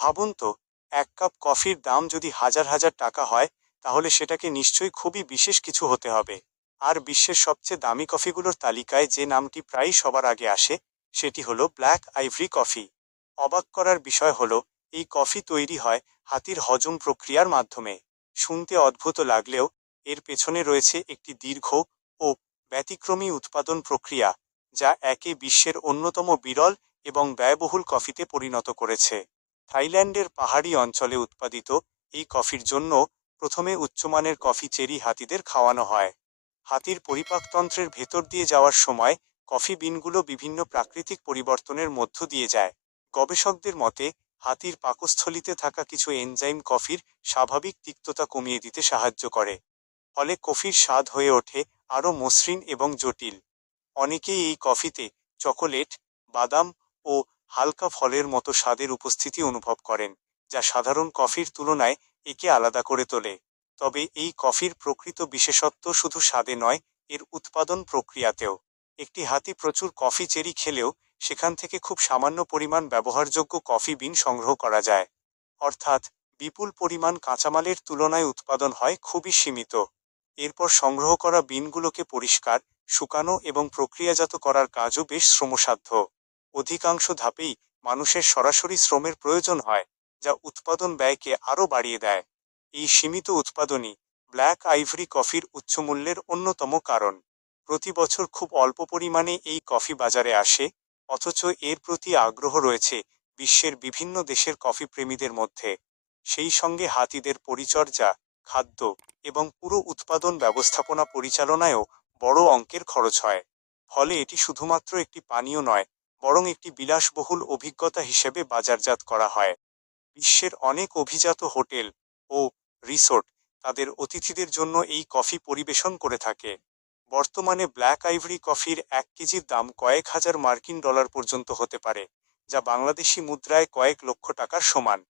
ভাবুন তো, এক কাপ কফির দাম যদি হাজার হাজার টাকা হয়, তাহলে সেটাকে নিশ্চয়ই খুবই বিশেষ কিছু হতে হবে। আর বিশ্বের সবচেয়ে দামি কফিগুলোর তালিকায় যে নামটি প্রায়ই সবার আগে আসে, সেটি হলো ব্ল্যাক আইভরি কফি। অবাক করার বিষয় হলো, এই কফি তৈরি হয় হাতির হজম প্রক্রিয়ার মাধ্যমে। শুনতে অদ্ভুত লাগলেও এর পেছনে রয়েছে একটি দীর্ঘ ও ব্যতিক্রমী উৎপাদন প্রক্রিয়া, যা একে বিশ্বের অন্যতম বিরল এবং ব্যয়বহুল কফিতে পরিণত করেছে। থাইল্যান্ডের পাহাড়ি অঞ্চলে উৎপাদিত এই কফির জন্য প্রথমে উচ্চমানের কফি চেরি হাতিদের খাওয়ানো হয়। হাতির পরিপাকতন্ত্রের ভেতর দিয়ে যাওয়ার সময় কফি বিনগুলো বিভিন্ন প্রাকৃতিক পরিবর্তনের মধ্য দিয়ে যায়। গবেষকদের মতে, হাতির পাকস্থলিতে থাকা কিছু এনজাইম কফির স্বাভাবিক তিক্ততা কমিয়ে দিতে সাহায্য করে। ফলে কফির স্বাদ হয়ে ওঠে আরও মসৃণ এবং জটিল। অনেকেই এই কফিতে চকোলেট, বাদাম ও হালকা ফলের মতো স্বাদের উপস্থিতি অনুভব করেন, যা সাধারণ কফির তুলনায় একে আলাদা করে তোলে। তবে এই কফির প্রকৃত বিশেষত্ব শুধু স্বাদে নয়, এর উৎপাদন প্রক্রিয়াতেও। একটি হাতি প্রচুর কফি চেরি খেলেও সেখান থেকে খুব সামান্য পরিমাণ ব্যবহারযোগ্য কফি বিন সংগ্রহ করা যায়। অর্থাৎ বিপুল পরিমাণ কাঁচামালের তুলনায় উৎপাদন হয় খুবই সীমিত। এরপর সংগ্রহ করা বিনগুলোকে পরিষ্কার, শুকানো এবং প্রক্রিয়াজাত করার কাজও বেশ শ্রমসাধ্য। অধিকাংশ ধাপেই মানুষের সরাসরি শ্রমের প্রয়োজন হয়, যা উৎপাদন ব্যয়কে আরও বাড়িয়ে দেয়। এই সীমিত উৎপাদনই ব্ল্যাক আইভরি কফির উচ্চমূল্যের অন্যতম কারণ। প্রতি বছর খুব অল্প পরিমাণে এই কফি বাজারে আসে, অথচ এর প্রতি আগ্রহ রয়েছে বিশ্বের বিভিন্ন দেশের কফি প্রেমীদের মধ্যে। সেই সঙ্গে হাতিদের পরিচর্যা, খাদ্য এবং পুরো উৎপাদন ব্যবস্থাপনা পরিচালনায়ও বড় অঙ্কের খরচ হয়। ফলে এটি শুধুমাত্র একটি পানীয় নয়, বরং একটি বিলাসবহুল অভিজ্ঞতা হিসেবে বাজারজাত করা হয়। বিশ্বের অনেক অভিজাত হোটেল ও রিসোর্ট তাদের অতিথিদের জন্য এই কফি পরিবেশন করে থাকে। বর্তমানে ব্ল্যাক আইভরি কফির 1 কেজির দাম কয়েক হাজার মার্কিন ডলার পর্যন্ত হতে পারে, যা বাংলাদেশি মুদ্রায় কয়েক লক্ষ টাকার সমান।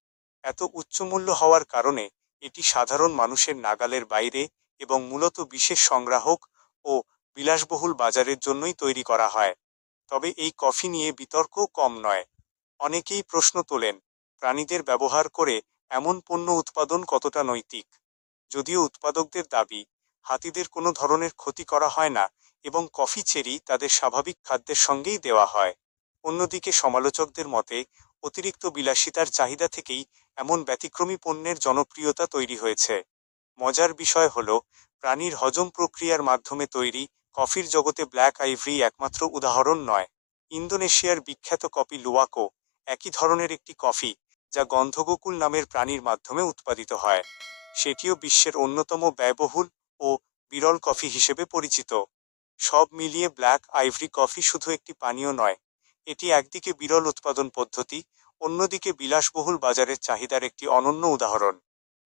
এত উচ্চমূল্য হওয়ার কারণে এটি সাধারণ মানুষের নাগালের বাইরে এবং মূলত বিশেষ সংগ্রাহক ও বিলাসবহুল বাজারের জন্যই তৈরি করা হয়। তবে এই কফি নিয়ে বিতর্কও কম নয়। অনেকেই প্রশ্ন তোলেন, প্রাণীদের ব্যবহার করে এমন পণ্য উৎপাদন কতটা নৈতিক। যদিও উৎপাদকদের দাবি, হাতিদের কোনো ধরনের ক্ষতি করা হয় না এবং কফি চেরি তাদের স্বাভাবিক খাদ্যের সঙ্গেই দেওয়া হয়। অন্যদিকে সমালোচকদের মতে, অতিরিক্ত বিলাসিতার চাহিদা থেকেই এমন ব্যতিক্রমী পণ্যের জনপ্রিয়তা তৈরি হয়েছে। মজার বিষয় হলো, প্রাণীর হজম প্রক্রিয়ার মাধ্যমে তৈরি কফির জগতে ব্ল্যাক আইভরি একমাত্র উদাহরণ নয়। ইন্দোনেশিয়ার বিখ্যাত কফি লুওয়াকো একই ধরনের একটি কফি, যা গন্ধগোকুল নামের প্রাণীর মাধ্যমে উৎপাদিত হয়। সেটিও বিশ্বের অন্যতম ব্যয়বহুল ও বিরল কফি হিসেবে পরিচিত। সব মিলিয়ে ব্ল্যাক আইভরি কফি শুধু একটি পানীয় নয়, এটি একদিকে বিরল উৎপাদন পদ্ধতি, অন্যদিকে বিলাসবহুল বাজারের চাহিদার একটি অনন্য উদাহরণ।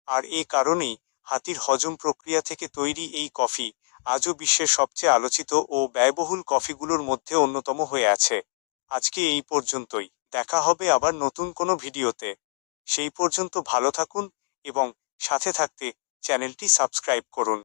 আর এ কারণেই হাতির হজম প্রক্রিয়া থেকে তৈরি এই কফি আজও বিশ্বের সবচেয়ে আলোচিত ও ব্যয়বহুল কফিগুলোর মধ্যে অন্যতম হয়ে আছে। আজকে এই পর্যন্তই। দেখা হবে আবার নতুন কোনো ভিডিওতে। সেই পর্যন্ত ভালো থাকুন এবং সাথে থাকতে চ্যানেলটি সাবস্ক্রাইব করুন।